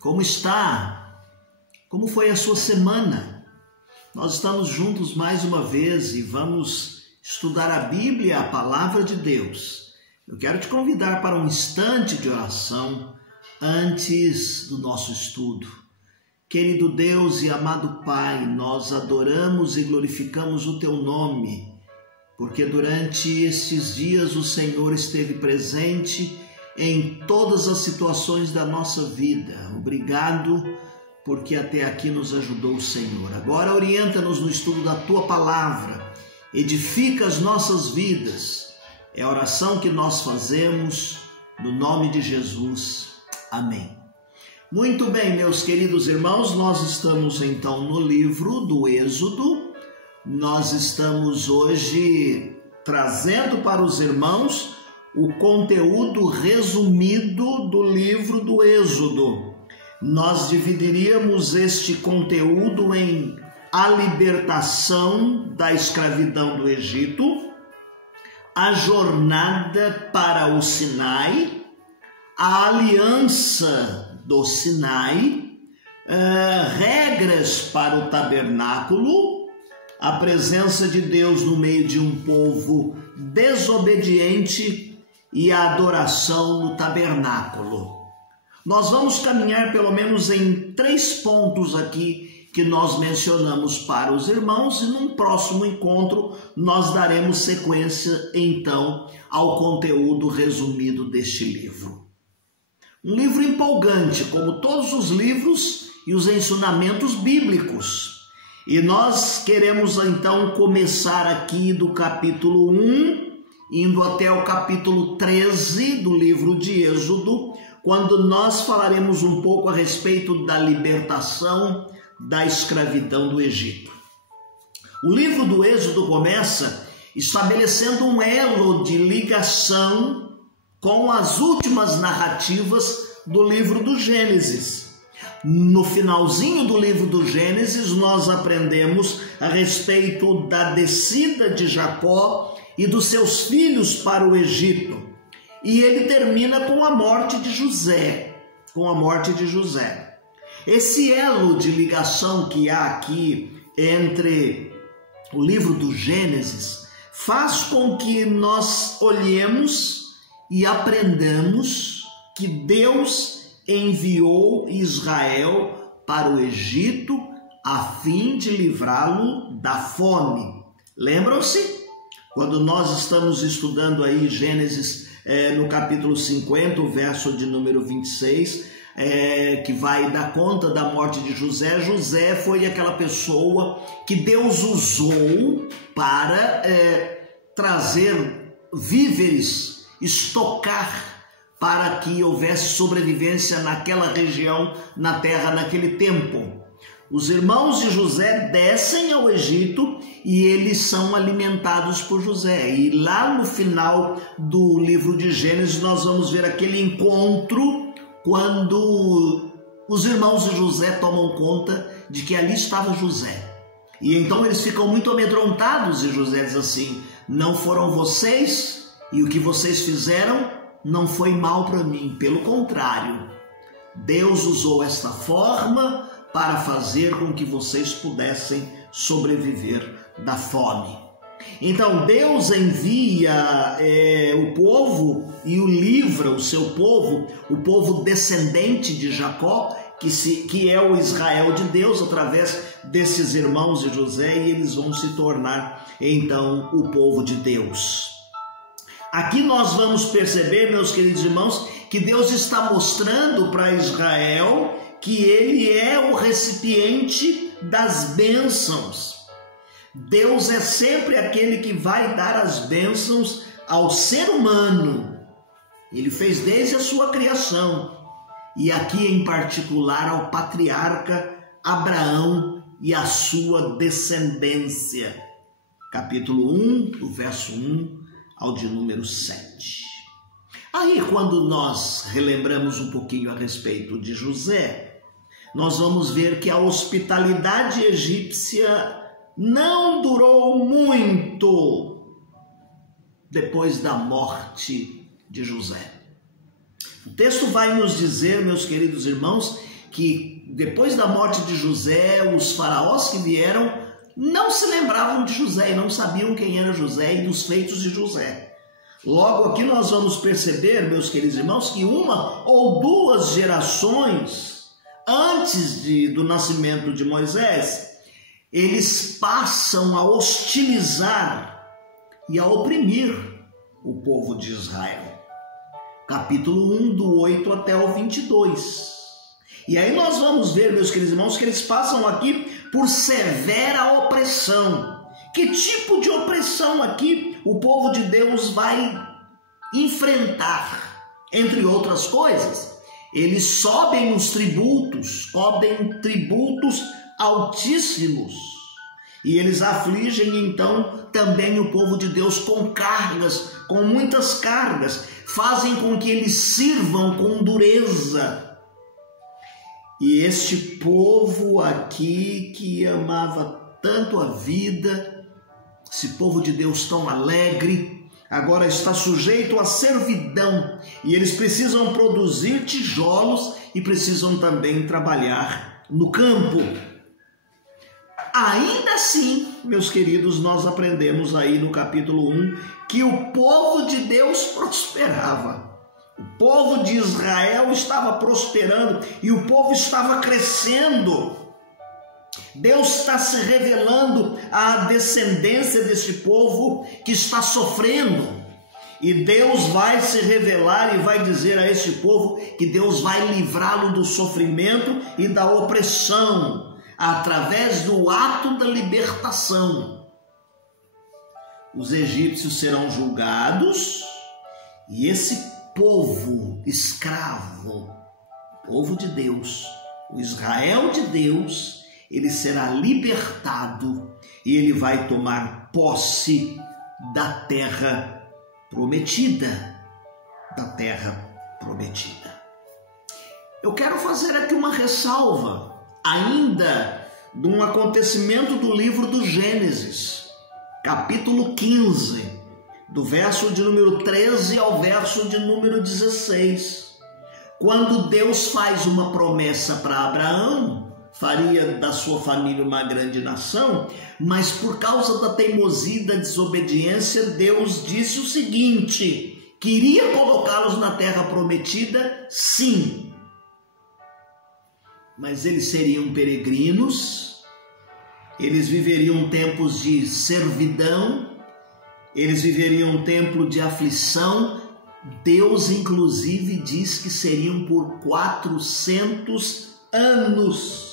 Como está? Como foi a sua semana? Nós estamos juntos mais uma vez e vamos estudar a Bíblia, a Palavra de Deus. Eu quero te convidar para um instante de oração antes do nosso estudo. Querido Deus e amado Pai, nós adoramos e glorificamos o Teu nome, porque durante estes dias o Senhor esteve presente em todas as situações da nossa vida. Obrigado, porque até aqui nos ajudou o Senhor. Agora orienta-nos no estudo da Tua Palavra, edifica as nossas vidas. É a oração que nós fazemos no nome de Jesus. Amém. Muito bem, meus queridos irmãos, nós estamos então no livro do Êxodo. Nós estamos hoje trazendo para os irmãos o conteúdo resumido do livro do Êxodo. Nós dividiríamos este conteúdo em a libertação da escravidão do Egito, a jornada para o Sinai, a aliança do Sinai, regras para o tabernáculo, a presença de Deus no meio de um povo desobediente e a adoração no tabernáculo. Nós vamos caminhar pelo menos em 3 pontos aqui que nós mencionamos para os irmãos e num próximo encontro nós daremos sequência então ao conteúdo resumido deste livro. Um livro empolgante, como todos os livros e os ensinamentos bíblicos. E nós queremos então começar aqui do capítulo 1, indo até o capítulo 13 do livro de Êxodo, quando nós falaremos um pouco a respeito da libertação da escravidão do Egito. O livro do Êxodo começa estabelecendo um elo de ligação com as últimas narrativas do livro do Gênesis. No finalzinho do livro do Gênesis, nós aprendemos a respeito da descida de Jacó e dos seus filhos para o Egito. E ele termina com a morte de José. Esse elo de ligação que há aqui entre o livro do Gênesis faz com que nós olhemos e aprendamos que Deus enviou Israel para o Egito a fim de livrá-lo da fome. Lembram-se? Quando nós estamos estudando aí Gênesis no capítulo 50, o verso de número 26, que vai dar conta da morte de José. José foi aquela pessoa que Deus usou para trazer víveres, estocar, para que houvesse sobrevivência naquela região, na terra, naquele tempo. Os irmãos de José descem ao Egito e eles são alimentados por José. E lá no final do livro de Gênesis nós vamos ver aquele encontro quando os irmãos de José tomam conta de que ali estava José. E então eles ficam muito amedrontados e José diz assim: não foram vocês e o que vocês fizeram não foi mal para mim, pelo contrário, Deus usou esta forma para fazer com que vocês pudessem sobreviver da fome. Então Deus envia o povo e o livra, o seu povo, o povo descendente de Jacó, que é o Israel de Deus, através desses irmãos de José, e eles vão se tornar então o povo de Deus. Aqui nós vamos perceber, meus queridos irmãos, que Deus está mostrando para Israel que ele é o recipiente das bênçãos. Deus é sempre aquele que vai dar as bênçãos ao ser humano. Ele fez desde a sua criação. E aqui em particular ao patriarca Abraão e a sua descendência. Capítulo 1, do verso 1 ao de número 7. Aí, quando nós relembramos um pouquinho a respeito de José, nós vamos ver que a hospitalidade egípcia não durou muito depois da morte de José. O texto vai nos dizer, meus queridos irmãos, que depois da morte de José, os faraós que vieram não se lembravam de José e não sabiam quem era José e dos feitos de José. Logo aqui nós vamos perceber, meus queridos irmãos, que uma ou duas gerações antes do nascimento de Moisés, eles passam a hostilizar e a oprimir o povo de Israel. Capítulo 1, do 8 até o 22. E aí nós vamos ver, meus queridos irmãos, que eles passam aqui por severa opressão. Que tipo de opressão aqui o povo de Deus vai enfrentar? Entre outras coisas, eles sobem os tributos, cobem tributos altíssimos. E eles afligem então também o povo de Deus com cargas, com muitas cargas, fazem com que eles sirvam com dureza. E este povo aqui que amava tanto a vida, esse povo de Deus tão alegre, agora está sujeito à servidão e eles precisam produzir tijolos e precisam também trabalhar no campo. Ainda assim, meus queridos, nós aprendemos aí no capítulo 1 que o povo de Deus prosperava. O povo de Israel estava prosperando e o povo estava crescendo. Deus está se revelando à descendência deste povo que está sofrendo. E Deus vai se revelar e vai dizer a este povo que Deus vai livrá-lo do sofrimento e da opressão, através do ato da libertação. Os egípcios serão julgados e esse povo escravo, povo de Deus, o Israel de Deus, ele será libertado e ele vai tomar posse da terra prometida, Eu quero fazer aqui uma ressalva, ainda de um acontecimento do livro do Gênesis, capítulo 15, do verso de número 13 ao verso de número 16. Quando Deus faz uma promessa para Abraão, faria da sua família uma grande nação, mas por causa da teimosia e da desobediência, Deus disse o seguinte: queria colocá-los na terra prometida, sim, mas eles seriam peregrinos, eles viveriam tempos de servidão, eles viveriam um tempo de aflição. Deus inclusive diz que seriam por 400 anos.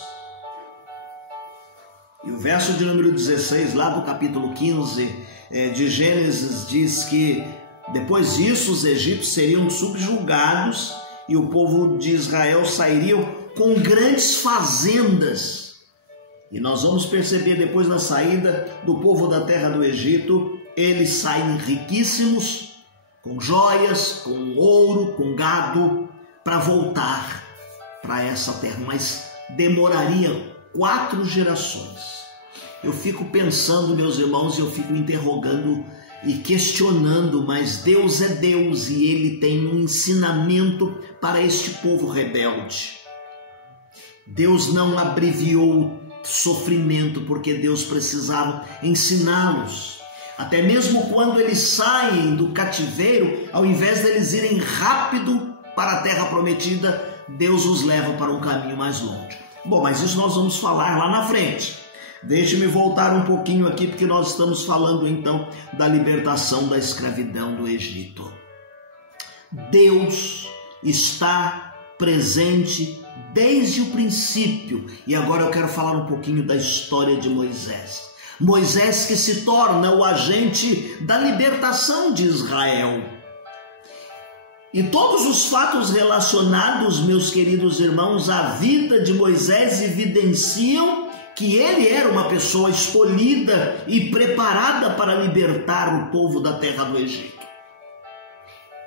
E o verso de número 16, lá do capítulo 15 de Gênesis, diz que depois disso os egípcios seriam subjugados e o povo de Israel sairia com grandes fazendas. E nós vamos perceber depois da saída do povo da terra do Egito, eles saem riquíssimos, com joias, com ouro, com gado, para voltar para essa terra, mas demoraria 4 gerações. Eu fico pensando, meus irmãos, e eu fico interrogando e questionando, mas Deus é Deus e Ele tem um ensinamento para este povo rebelde. Deus não abreviou o sofrimento porque Deus precisava ensiná-los. Até mesmo quando eles saem do cativeiro, ao invés deles irem rápido para a terra prometida, Deus os leva para um caminho mais longe. Bom, mas isso nós vamos falar lá na frente. Deixe-me voltar um pouquinho aqui, porque nós estamos falando então da libertação da escravidão do Egito. Deus está presente desde o princípio. E agora eu quero falar um pouquinho da história de Moisés. Moisés que se torna o agente da libertação de Israel. E todos os fatos relacionados, meus queridos irmãos, à vida de Moisés evidenciam que ele era uma pessoa escolhida e preparada para libertar o povo da terra do Egito.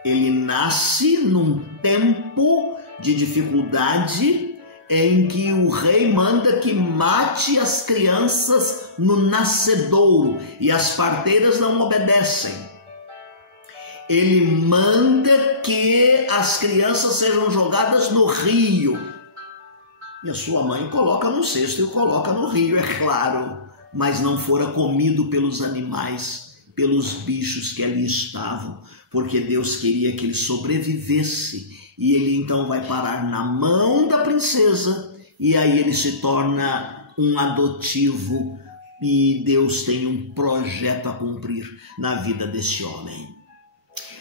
Ele nasce num tempo de dificuldade em que o rei manda que mate as crianças no nascedouro e as parteiras não obedecem. Ele manda que as crianças sejam jogadas no rio. E a sua mãe coloca num cesto e o coloca no rio, é claro, mas não fora comido pelos animais, pelos bichos que ali estavam, porque Deus queria que ele sobrevivesse, e ele então vai parar na mão da princesa, e aí ele se torna um adotivo, e Deus tem um projeto a cumprir na vida desse homem.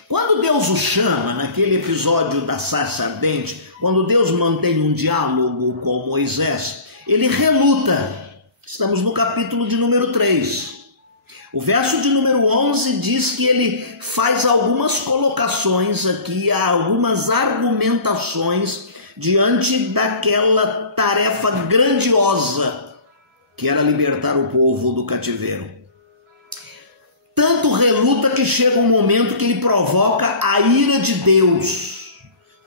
Quando Deus o chama, naquele episódio da sarça ardente, quando Deus mantém um diálogo com Moisés, ele reluta. Estamos no capítulo de número 3. O verso de número 11 diz que ele faz algumas colocações aqui, algumas argumentações diante daquela tarefa grandiosa que era libertar o povo do cativeiro. Tanto reluta que chega um momento que ele provoca a ira de Deus.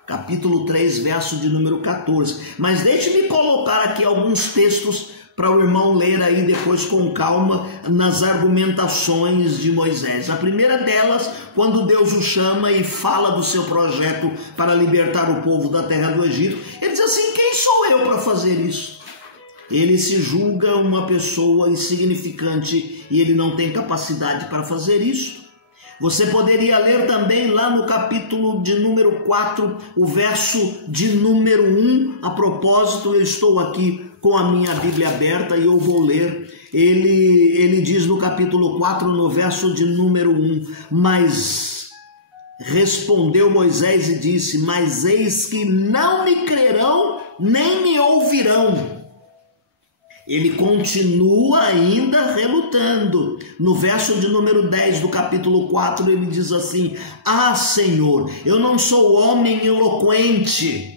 Capítulo 3, verso de número 14. Mas deixe-me colocar aqui alguns textos para o irmão ler aí depois com calma nas argumentações de Moisés. A primeira delas, quando Deus o chama e fala do seu projeto para libertar o povo da terra do Egito, ele diz assim: quem sou eu para fazer isso? Ele se julga uma pessoa insignificante e ele não tem capacidade para fazer isso. Você poderia ler também lá no capítulo de número 4, o verso de número 1. A propósito, eu estou aqui com a minha Bíblia aberta e eu vou ler. Ele diz no capítulo 4, no verso de número 1, mas respondeu Moisés e disse: mas eis que não me crerão, nem me ouvirão. Ele continua ainda relutando. No verso de número 10 do capítulo 4, ele diz assim: ah, Senhor, eu não sou homem eloquente.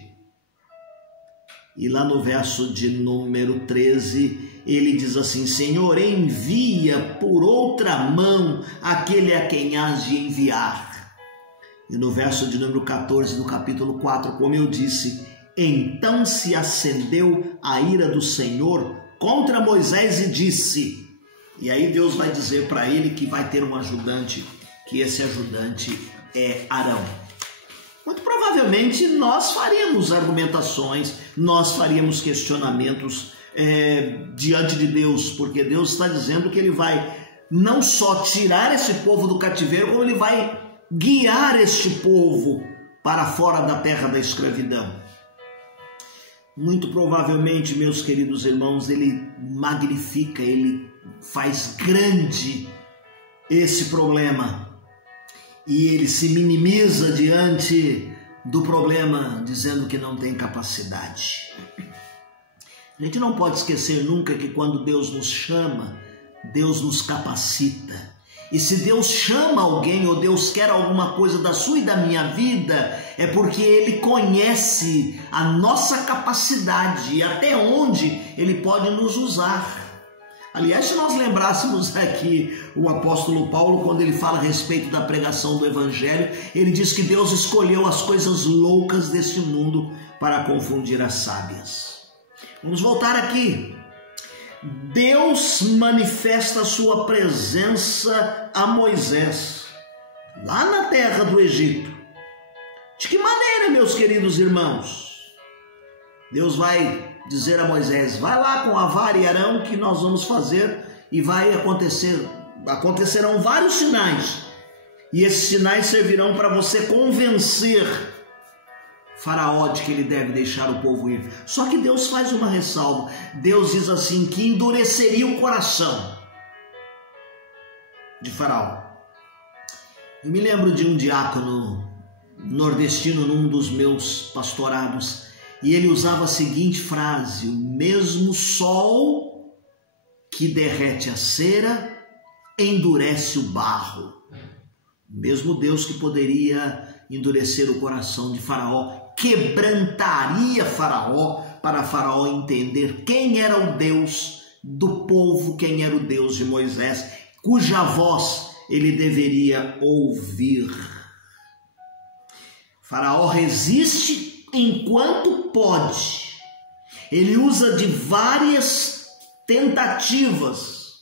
E lá no verso de número 13, ele diz assim: Senhor, envia por outra mão aquele a quem hás de enviar. E no verso de número 14 do capítulo 4, como eu disse, então se acendeu a ira do Senhor contra Moisés e disse, e aí Deus vai dizer para ele que vai ter um ajudante, que esse ajudante é Arão. Muito provavelmente nós faríamos argumentações, nós faríamos questionamentos diante de Deus, porque Deus está dizendo que ele vai não só tirar esse povo do cativeiro, como ele vai guiar este povo para fora da terra da escravidão. Muito provavelmente, meus queridos irmãos, ele magnifica, ele faz grande esse problema e ele se minimiza diante do problema, dizendo que não tem capacidade. A gente não pode esquecer nunca que quando Deus nos chama, Deus nos capacita. E se Deus chama alguém ou Deus quer alguma coisa da sua e da minha vida, é porque Ele conhece a nossa capacidade e até onde Ele pode nos usar. Aliás, se nós lembrássemos aqui o apóstolo Paulo, quando ele fala a respeito da pregação do Evangelho, ele diz que Deus escolheu as coisas loucas deste mundo para confundir as sábias. Vamos voltar aqui. Deus manifesta a sua presença a Moisés, lá na terra do Egito. De que maneira, meus queridos irmãos? Deus vai dizer a Moisés: vai lá com a vara e Arão que nós vamos fazer e acontecerão vários sinais. E esses sinais servirão para você convencer Faraó de que ele deve deixar o povo ir. Só que Deus faz uma ressalva. Deus diz assim que endureceria o coração de Faraó. Eu me lembro de um diácono nordestino num dos meus pastorados e ele usava a seguinte frase: o mesmo sol que derrete a cera endurece o barro. O mesmo Deus que poderia endurecer o coração de Faraó quebrantaria Faraó, para Faraó entender quem era o Deus do povo, quem era o Deus de Moisés, cuja voz ele deveria ouvir. Faraó resiste enquanto pode. Ele usa de várias tentativas,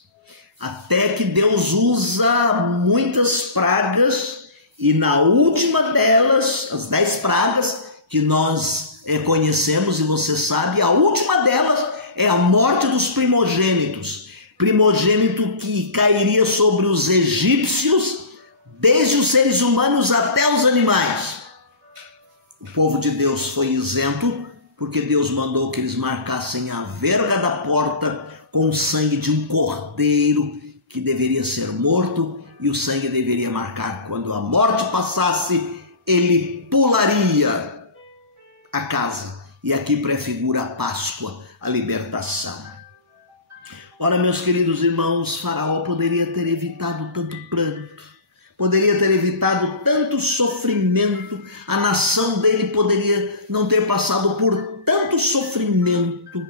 até que Deus usa muitas pragas, e na última delas, as 10 pragas, que nós conhecemos e você sabe, a última delas é a morte dos primogênitos. Primogênito que cairia sobre os egípcios, desde os seres humanos até os animais. O povo de Deus foi isento, porque Deus mandou que eles marcassem a verga da porta com o sangue de um cordeiro que deveria ser morto, e o sangue deveria marcar. Quando a morte passasse, ele pularia a casa. E aqui prefigura a Páscoa, a libertação. Ora, meus queridos irmãos, Faraó poderia ter evitado tanto pranto, poderia ter evitado tanto sofrimento, a nação dele poderia não ter passado por tanto sofrimento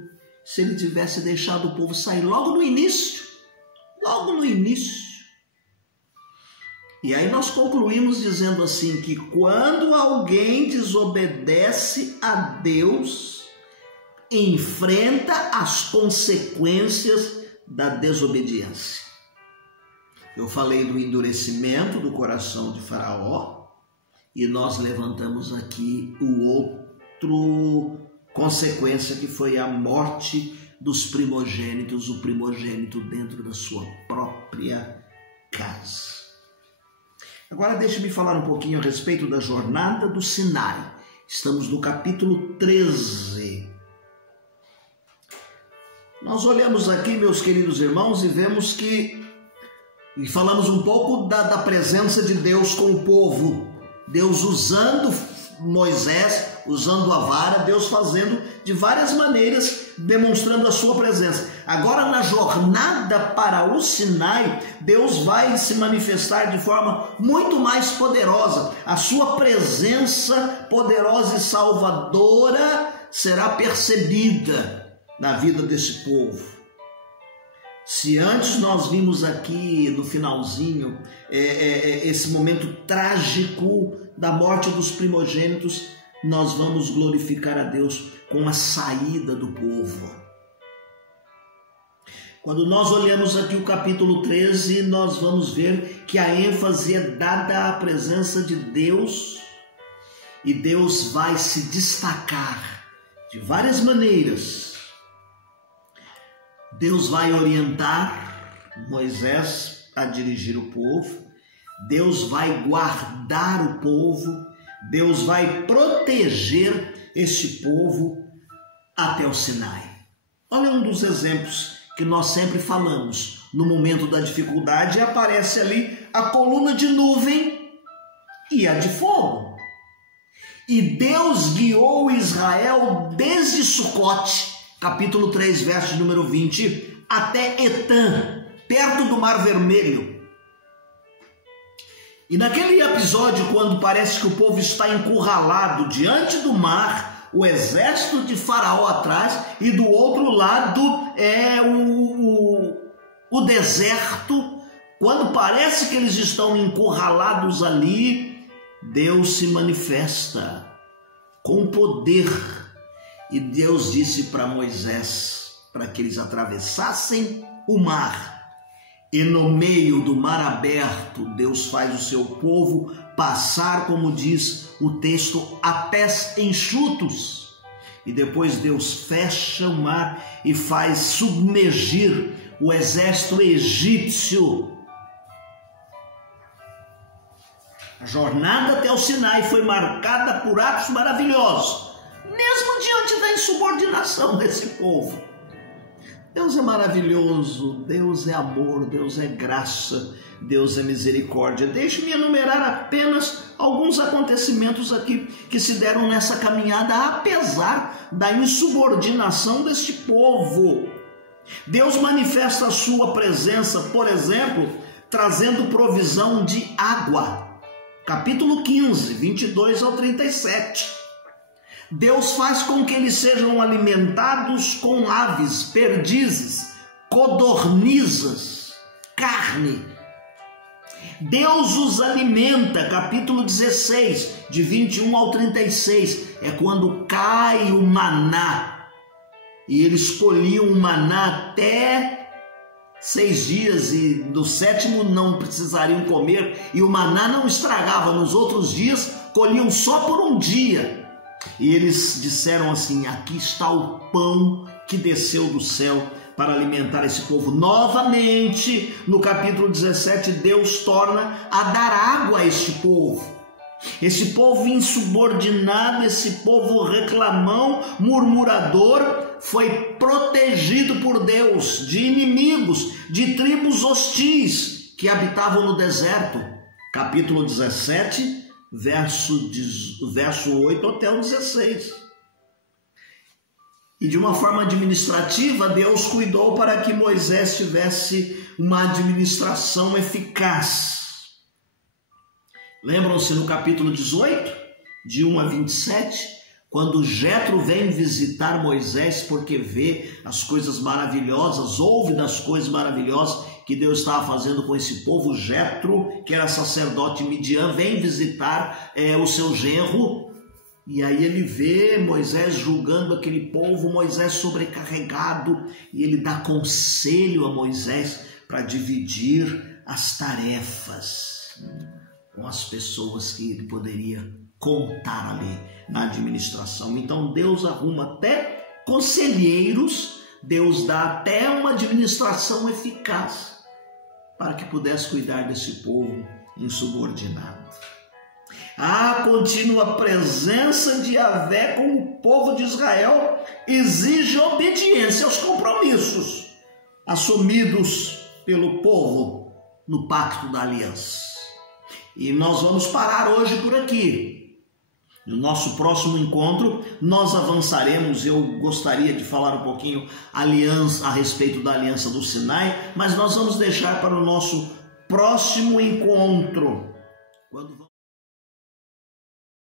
se ele tivesse deixado o povo sair logo no início. Logo no início. E aí nós concluímos dizendo assim, que quando alguém desobedece a Deus, enfrenta as consequências da desobediência. Eu falei do endurecimento do coração de Faraó, e nós levantamos aqui o outro consequência, que foi a morte dos primogênitos, o primogênito dentro da sua própria casa. Agora deixe-me falar um pouquinho a respeito da jornada do Sinai. Estamos no capítulo 13. Nós olhamos aqui, meus queridos irmãos, e vemos que, e falamos um pouco da presença de Deus com o povo. Deus usando Moisés, usando a vara, Deus fazendo de várias maneiras, demonstrando a sua presença. Agora, na jornada para o Sinai, Deus vai se manifestar de forma muito mais poderosa. A sua presença poderosa e salvadora será percebida na vida desse povo. Se antes nós vimos aqui no finalzinho esse momento trágico da morte dos primogênitos, nós vamos glorificar a Deus com a saída do povo. Quando nós olhamos aqui o capítulo 13, nós vamos ver que a ênfase é dada à presença de Deus, e Deus vai se destacar de várias maneiras. Deus vai orientar Moisés a dirigir o povo, Deus vai guardar o povo, Deus vai proteger esse povo até o Sinai. Olha um dos exemplos que nós sempre falamos. No momento da dificuldade aparece ali a coluna de nuvem e a de fogo. E Deus guiou Israel desde Sucote, capítulo 3, verso número 20, até Etã, perto do Mar Vermelho. E naquele episódio, quando parece que o povo está encurralado diante do mar, o exército de Faraó atrás, e do outro lado é o deserto, quando parece que eles estão encurralados ali, Deus se manifesta com poder. E Deus disse para Moisés para que eles atravessassem o mar. E no meio do mar aberto, Deus faz o seu povo passar, como diz o texto, a pés enxutos. E depois Deus fecha o mar e faz submergir o exército egípcio. A jornada até o Sinai foi marcada por atos maravilhosos, mesmo diante da insubordinação desse povo. Deus é maravilhoso, Deus é amor, Deus é graça, Deus é misericórdia. Deixe-me enumerar apenas alguns acontecimentos aqui que se deram nessa caminhada, apesar da insubordinação deste povo. Deus manifesta a sua presença, por exemplo, trazendo provisão de água. Capítulo 15, 22 ao 37. Deus faz com que eles sejam alimentados com aves, perdizes, codornizes, carne. Deus os alimenta, capítulo 16, de 21 ao 36, é quando cai o maná. E eles colhiam o maná até 6 dias, e no 7º não precisariam comer, e o maná não estragava. Nos outros dias, colhiam só por um dia. E eles disseram assim: aqui está o pão que desceu do céu para alimentar esse povo. Novamente, no capítulo 17, Deus torna a dar água a este povo. Esse povo insubordinado, esse povo reclamão, murmurador, foi protegido por Deus de inimigos, de tribos hostis que habitavam no deserto. Capítulo 17, verso 8 até o 16. E de uma forma administrativa, Deus cuidou para que Moisés tivesse uma administração eficaz. Lembram-se no capítulo 18, de 1 a 27, quando Jetro vem visitar Moisés porque vê as coisas maravilhosas, ouve das coisas maravilhosas que Deus estava fazendo com esse povo. Jetro, que era sacerdote Midian, vem visitar o seu genro, e aí ele vê Moisés julgando aquele povo, Moisés sobrecarregado, e ele dá conselho a Moisés para dividir as tarefas com as pessoas que ele poderia contar ali na administração. Então Deus arruma até conselheiros, Deus dá até uma administração eficaz para que pudesse cuidar desse povo insubordinado. A contínua presença de Yahvé com o povo de Israel exige obediência aos compromissos assumidos pelo povo no pacto da aliança. E nós vamos parar hoje por aqui. No nosso próximo encontro, nós avançaremos. Eu gostaria de falar um pouquinho a respeito da aliança do Sinai, mas nós vamos deixar para o nosso próximo encontro.